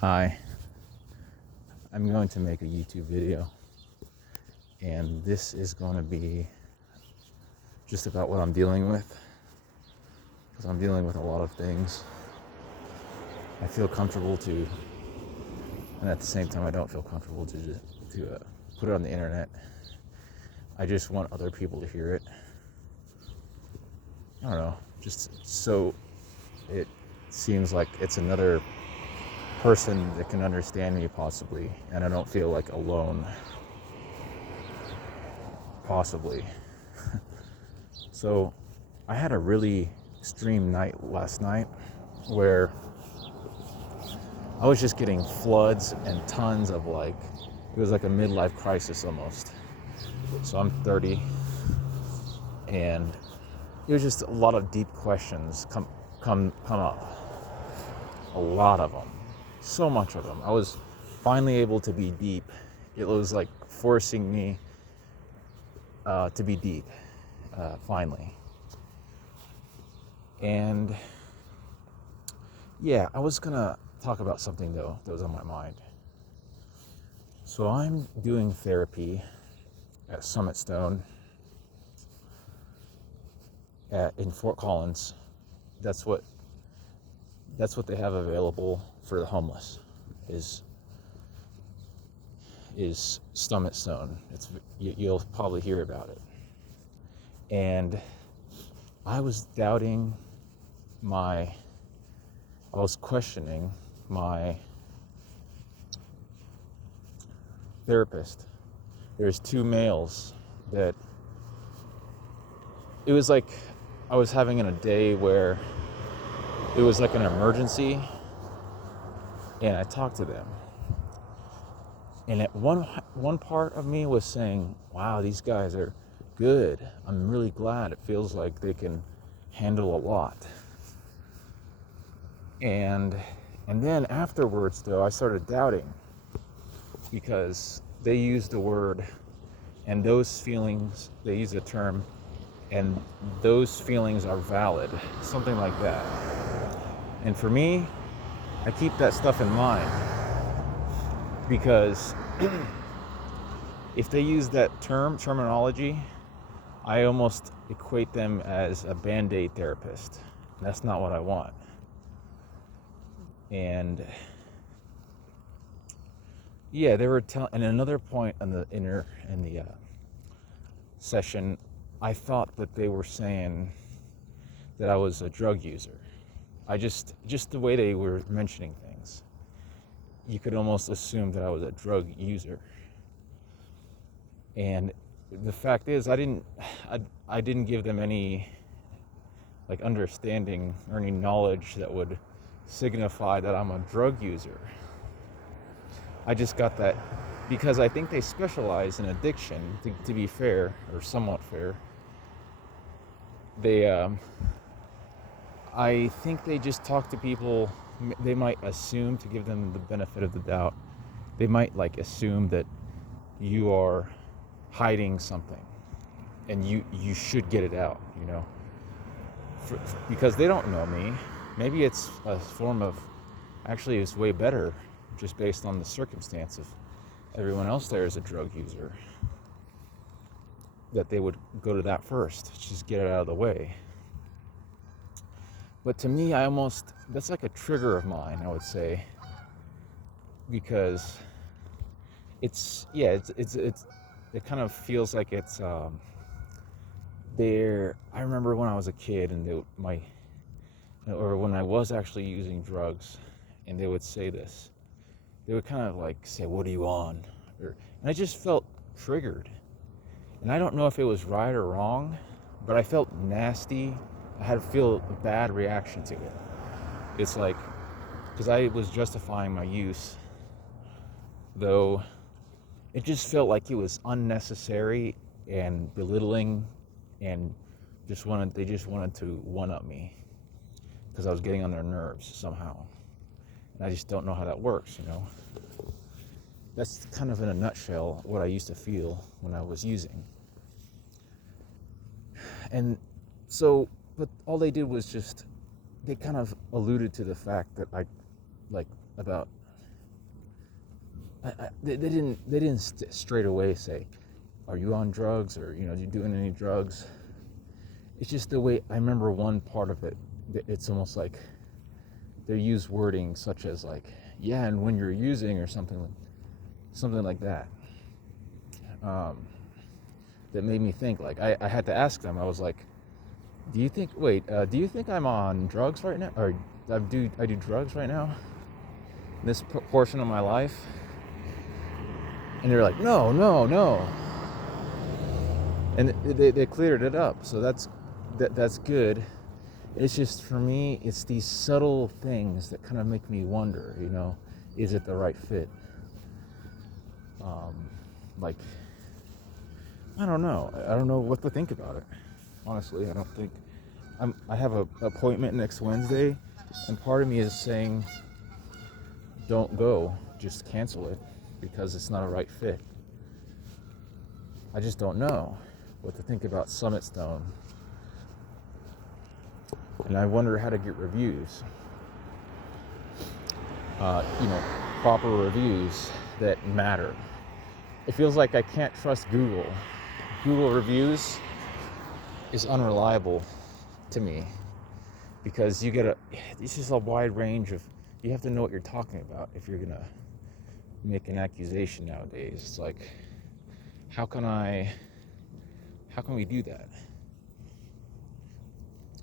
Hi, I'm going to make a YouTube video, and this is going to be just about what I'm dealing with, because I'm dealing with a lot of things. I feel comfortable to, and at the same time I don't feel comfortable to put it on the internet. I just want other people to hear it. I don't know, just so it seems like it's another person that can understand me possibly, and I don't feel like alone, possibly. So I had a really extreme night last night where I was just getting floods and tons of it was like a midlife crisis almost. So I'm 30, and it was just a lot of deep questions come up. A lot of them. So much of them. I was finally able to be deep. It was like forcing me to be deep, finally. And yeah, I was gonna talk about something though that was on my mind. So I'm doing therapy at Summit Stone in Fort Collins. That's what they have available for the homeless. Is Summit Stone. You'll probably hear about it. And I was questioning my therapist. There's two males that it was like I was having a day where it was like an emergency, and I talked to them. And at one part of me was saying, wow, these guys are good. I'm really glad. It feels like they can handle a lot. And then afterwards, though, I started doubting, because they used the word and those feelings, they use the term, and those feelings are valid, something like that. And for me, I keep that stuff in mind, because if they use that terminology, I almost equate them as a Band-Aid therapist. That's not what I want. And yeah, they were telling. And another point in the session, I thought that they were saying that I was a drug user. I just the way they were mentioning things, you could almost assume that I was a drug user. And the fact is, I didn't give them any understanding or any knowledge that would signify that I'm a drug user. I just got that because I think they specialize in addiction, to be fair, or somewhat fair. I think they just talk to people. They might assume, to give them the benefit of the doubt, they might assume that you are hiding something and you should get it out, because they don't know me. Maybe it's a form of, actually it's way better, just based on the circumstance of everyone else there is a drug user, that they would go to that first, just get it out of the way. But to me, that's like a trigger of mine, I would say, because it kind of feels like it's there. I remember when I was a kid, and or when I was actually using drugs, and they would say this. They would kind of say, "What are you on?" And I just felt triggered. And I don't know if it was right or wrong, but I felt nasty. I had to feel a bad reaction to it. It's because I was justifying my use, though it just felt like it was unnecessary and belittling, and they just wanted to one-up me, because I was getting on their nerves somehow. And I just don't know how that works, That's kind of, in a nutshell, what I used to feel when I was using. And so, but all they did was they kind of alluded to the fact that about they didn't straight away say, are you on drugs, or are you doing any drugs? It's just the way I remember one part of it. It's almost like they use wording such as like, yeah, and when you're using, or something like that. That made me think. Like I had to ask them. I was like, do you think I'm on drugs right now, or I do drugs right now in this portion of my life? And they're like, no. And they cleared it up, so that's good. It's just, for me, it's these subtle things that kind of make me wonder, is it the right fit? Like, I don't know what to think about it. Honestly, I don't think I have an appointment next Wednesday, and part of me is saying, don't go, just cancel it, because it's not a right fit. I just don't know what to think about Summit Stone. And I wonder how to get reviews. Proper reviews that matter. It feels like I can't trust Google. Google reviews is unreliable to me, because it's just a wide range of, you have to know what you're talking about if you're gonna make an accusation nowadays. It's like, how can we do that?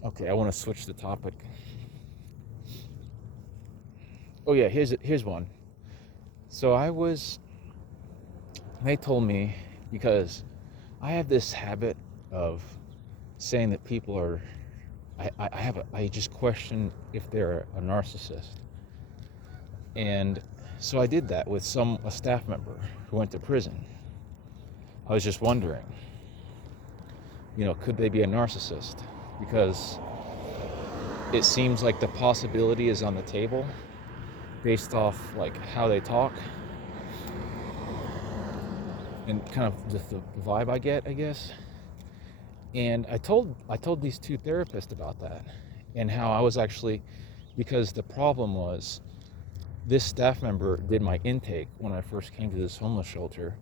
Okay, I want to switch the topic. Oh yeah, here's one. So they told me, because I have this habit of saying that people are, I just question if they're a narcissist. And so I did that with a staff member who went to prison. I was just wondering, could they be a narcissist? Because it seems like the possibility is on the table based off like how they talk and kind of just the vibe I get, I guess. And I told these two therapists about that, and how I was actually, because the problem was, this staff member did my intake when I first came to this homeless shelter,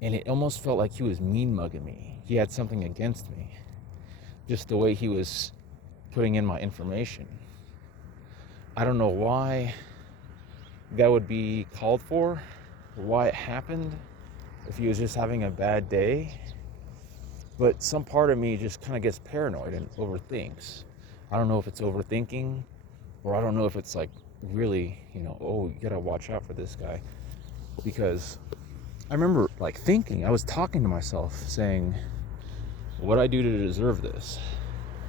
and it almost felt like he was mean mugging me. He had something against me, just the way he was putting in my information. I don't know why that would be called for, or why it happened, if he was just having a bad day. But some part of me just kind of gets paranoid and overthinks. I don't know if it's overthinking, or I don't know if it's like really, oh, you gotta watch out for this guy. Because I remember like thinking, I was talking to myself saying, what'd I do to deserve this?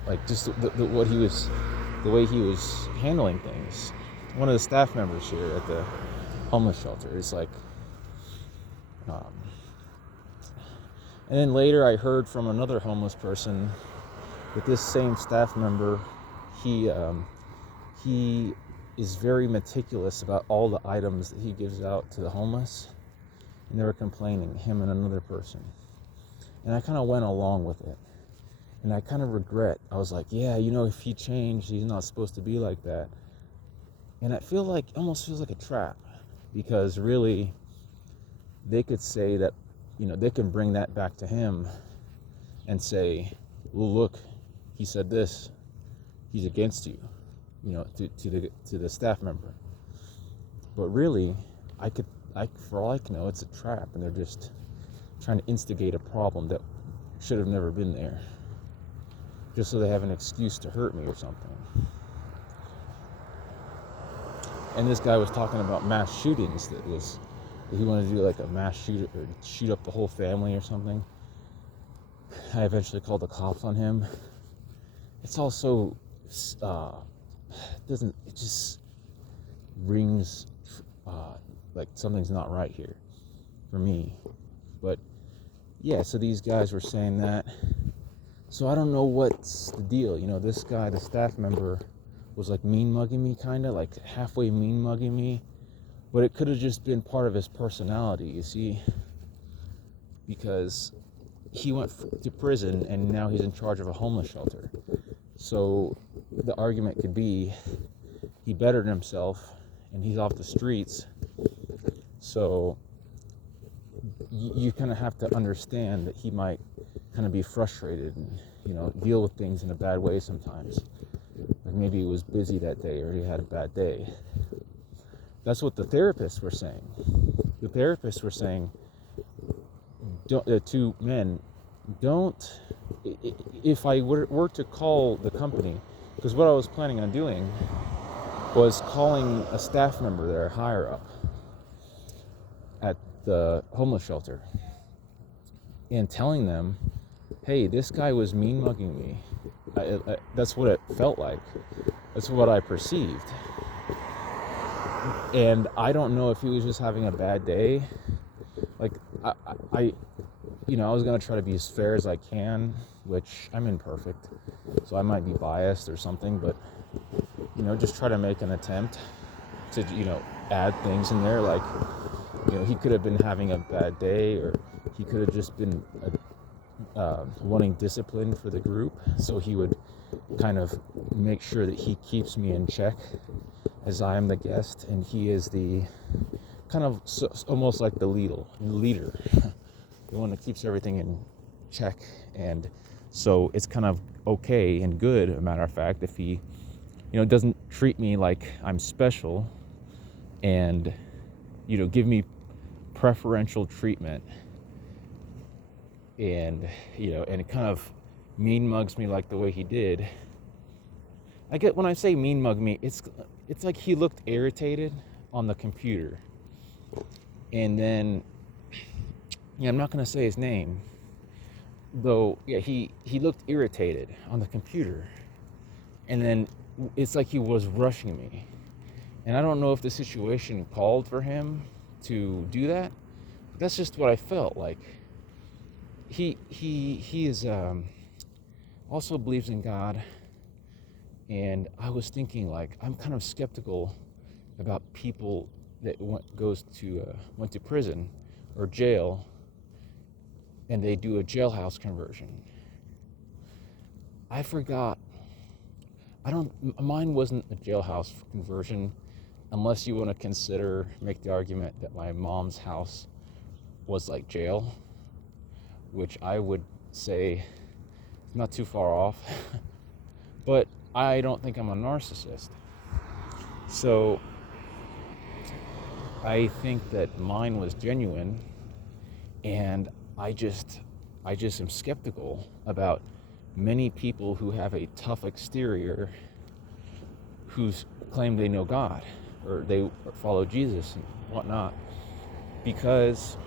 Like just the way he was handling things. One of the staff members here at the homeless shelter is like, and then later I heard from another homeless person that this same staff member, he is very meticulous about all the items that he gives out to the homeless, and they were complaining, him and another person. And I kind of went along with it, and I kind of regret. I was like, yeah, if he changed, he's not supposed to be like that. And I feel like, almost feels like a trap, because really, they could say that, they can bring that back to him and say, well, look, he said this, he's against you, to the staff member. But really, for all I can know, it's a trap, and they're just trying to instigate a problem that should have never been there, just so they have an excuse to hurt me or something. And this guy was talking about mass shootings, that he wanted to do like a mass shoot, or shoot up the whole family or something. I eventually called the cops on him. It's also it just rings like something's not right here for me. But yeah, so these guys were saying that. So I don't know what's the deal. This guy, the staff member, was like mean mugging me, kind of like halfway mean mugging me. But it could have just been part of his personality, you see, because he went to prison and now he's in charge of a homeless shelter. So the argument could be he bettered himself and he's off the streets. So you kind of have to understand that he might kind of be frustrated and, deal with things in a bad way sometimes. Like maybe he was busy that day or he had a bad day. That's what the therapists were saying. The therapists were saying, to men, don't, if I were to call the company, because what I was planning on doing was calling a staff member there higher up at the homeless shelter and telling them, hey, this guy was mean mugging me. That's what it felt like. That's what I perceived. And I don't know if he was just having a bad day. Like, I was going to try to be as fair as I can, which I'm imperfect, so I might be biased or something, but, just try to make an attempt to, add things in there. Like, he could have been having a bad day, or he could have just been wanting discipline for the group, so he would kind of make sure that he keeps me in check as I am the guest and he is the kind of almost like the leader, the one that keeps everything in check. And so it's kind of okay and good, a matter of fact, if he doesn't treat me like I'm special and give me preferential treatment, and and it kind of mean mugs me like the way he did. I get, when I say mean mug me, it's like he looked irritated on the computer, and then I'm not gonna say his name, though. He looked irritated on the computer, and then it's like he was rushing me, and I don't know if the situation called for him to do that. But that's just what I felt like. He is also believes in God, and I was thinking, like, I'm kind of skeptical about people that went to prison or jail, and they do a jailhouse conversion. I forgot. Mine wasn't a jailhouse conversion, unless you want to make the argument that my mom's house was like jail, which I would say is not too far off. But I don't think I'm a narcissist. So I think that mine was genuine, and I just am skeptical about many people who have a tough exterior, who claim they know God or they follow Jesus and whatnot, because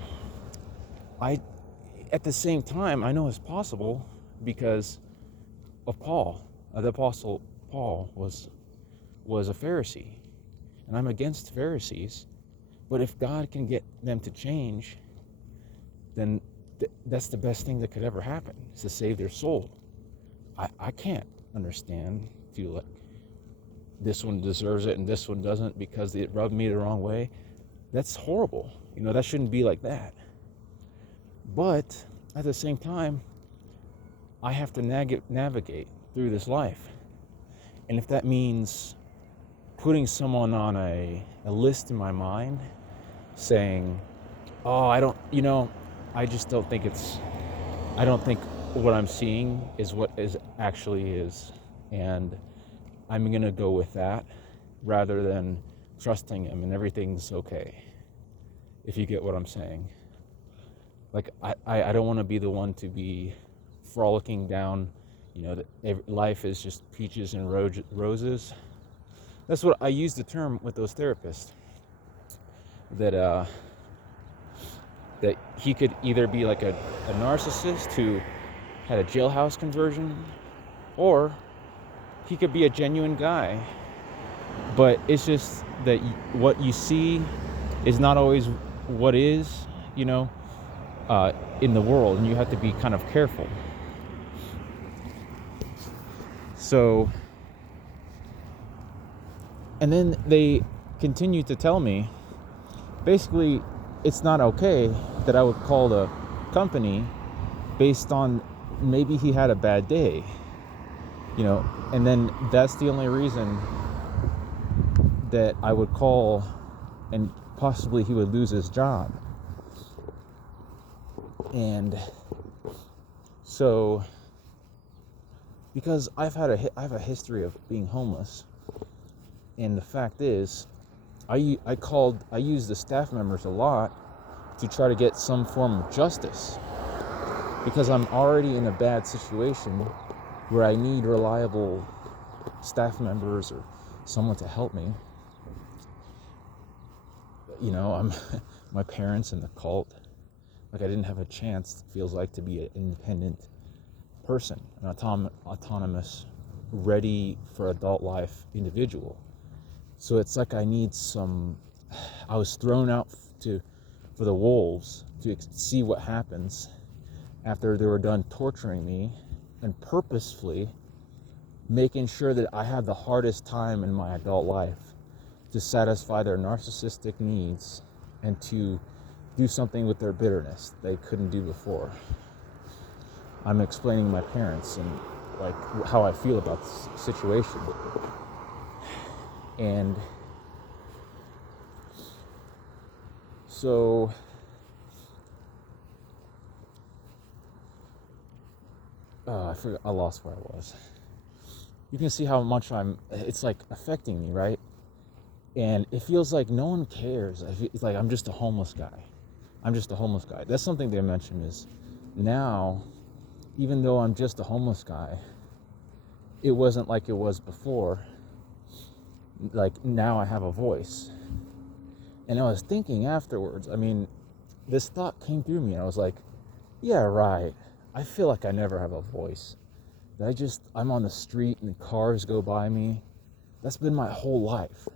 at the same time, I know it's possible because of Paul. The Apostle Paul was a Pharisee, and I'm against Pharisees. But if God can get them to change, then that's the best thing that could ever happen, is to save their soul. I can't understand, feel like this one deserves it and this one doesn't because it rubbed me the wrong way. That's horrible. That shouldn't be like that. But at the same time, I have to navigate through this life. And if that means putting someone on a list in my mind saying, oh, I just don't think I don't think what I'm seeing is what is actually is. And I'm going to go with that rather than trusting him and everything's okay. If you get what I'm saying. Like, I don't want to be the one to be frolicking down, that life is just peaches and roses. That's what I use the term with those therapists. That he could either be like a narcissist who had a jailhouse conversion, or he could be a genuine guy. But it's just that what you see is not always what is, in the world, and you have to be kind of careful. So, and then they continue to tell me, basically, it's not okay that I would call the company based on maybe he had a bad day, and then that's the only reason that I would call and possibly he would lose his job. And so, because I have a history of being homeless, and the fact is, I use the staff members a lot to try to get some form of justice, because I'm already in a bad situation where I need reliable staff members or someone to help me. You know, I'm my parents in the cult. Like, I didn't have a chance, it feels like, to be an independent person, an autonomous, ready for adult life individual. So it's like I was thrown out for the wolves to see what happens after they were done torturing me and purposefully making sure that I had the hardest time in my adult life to satisfy their narcissistic needs and to do something with their bitterness they couldn't do before. I'm explaining to my parents and like how I feel about this situation. And so I lost where I was. You can see how much it's like affecting me, right? And it feels like no one cares. It's like I'm just a homeless guy. That's something they mentioned is now, even though I'm just a homeless guy, it wasn't like it was before. Like, now I have a voice. And I was thinking afterwards, I mean, this thought came through me. And I was like, yeah, right. I feel like I never have a voice. I'm on the street and cars go by me. That's been my whole life,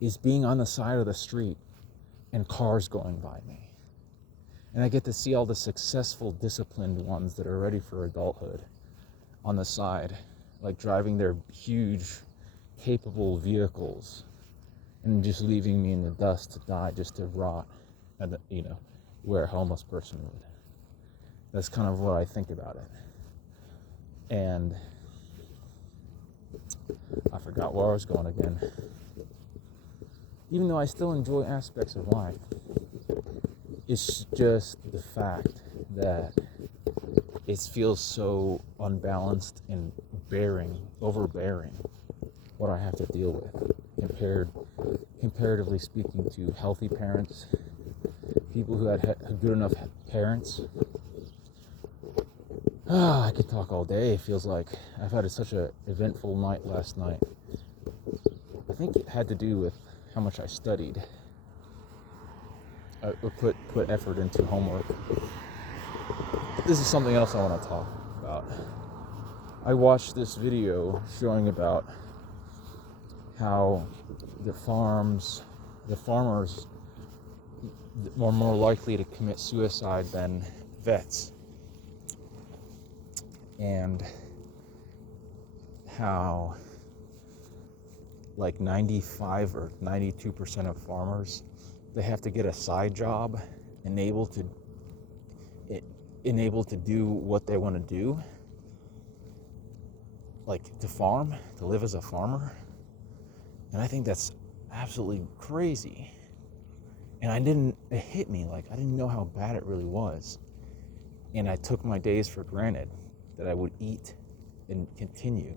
is being on the side of the street and cars going by me. And I get to see all the successful, disciplined ones that are ready for adulthood on the side, like driving their huge, capable vehicles and just leaving me in the dust to die, just to rot, where a homeless person would. That's kind of what I think about it. And I forgot where I was going again. Even though I still enjoy aspects of life, it's just the fact that it feels so unbalanced and overbearing what I have to deal with, comparatively speaking to healthy parents, people who had good enough parents. I could talk all day. It feels like I've had such an eventful night last night. I think it had to do with how much I studied. I put effort into homework. This is something else I want to talk about. I watched this video showing about how the farmers were more likely to commit suicide than vets. And how like 95 or 92% of farmers, they have to get a side job enabled to do what they want to do, like to farm, to live as a farmer. And I think that's absolutely crazy. And it hit me, like I didn't know how bad it really was. And I took my days for granted, that I would eat and continue,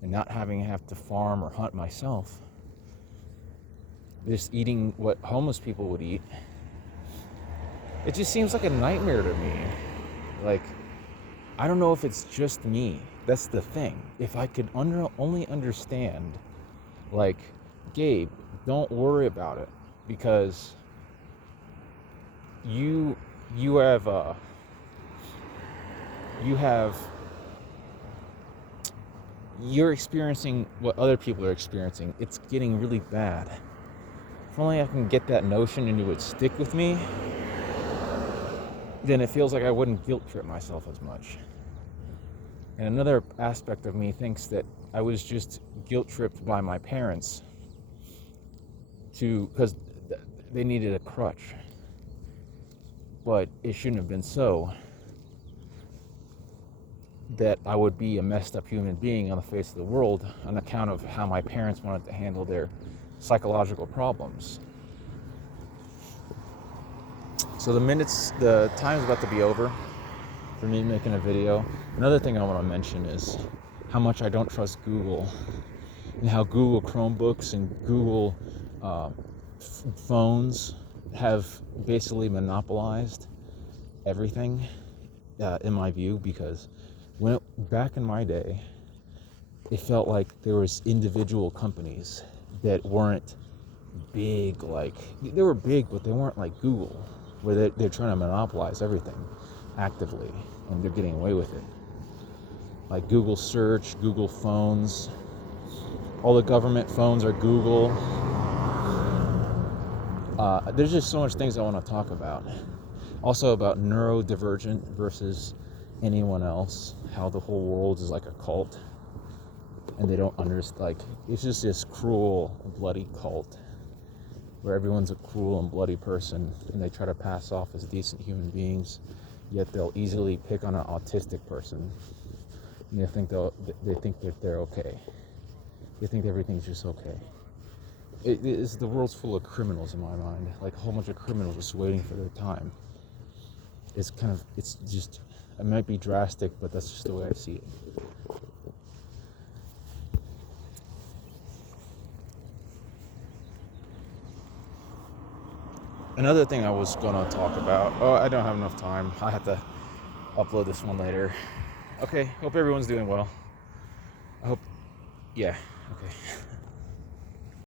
and not having to have to farm or hunt myself, just eating what homeless people would eat. It just seems like a nightmare to me. Like, I don't know if it's just me. That's the thing. If I could only understand, like, Gabe, don't worry about it, because you're experiencing what other people are experiencing. It's getting really bad. If only I can get that notion and it would stick with me, then it feels like I wouldn't guilt trip myself as much. And another aspect of me thinks that I was just guilt tripped by my parents because they needed a crutch. But it shouldn't have been so, that I would be a messed up human being on the face of the world on account of how my parents wanted to handle their psychological problems. So the time's about to be over for me making a video. Another thing I want to mention is how much I don't trust Google, and how Google Chromebooks and Google phones have basically monopolized everything, in my view, because back in my day, it felt like there was individual companies that weren't big, like, they were big, but they weren't like Google, where they're trying to monopolize everything actively, and they're getting away with it. Like Google Search, Google Phones, all the government phones are Google. There's just so much things I want to talk about. Also about neurodivergent versus anyone else, how the whole world is like a cult, and they don't understand, like, it's just this cruel, bloody cult where everyone's a cruel and bloody person, and they try to pass off as decent human beings, yet they'll easily pick on an autistic person, and they think that they're okay. They think everything's just okay. The world's full of criminals in my mind, like a whole bunch of criminals just waiting for their time. It's just, it might be drastic, but that's just the way I see it. Another thing I was gonna talk about, I don't have enough time. I have to upload this one later. Okay, hope everyone's doing well. Yeah, okay.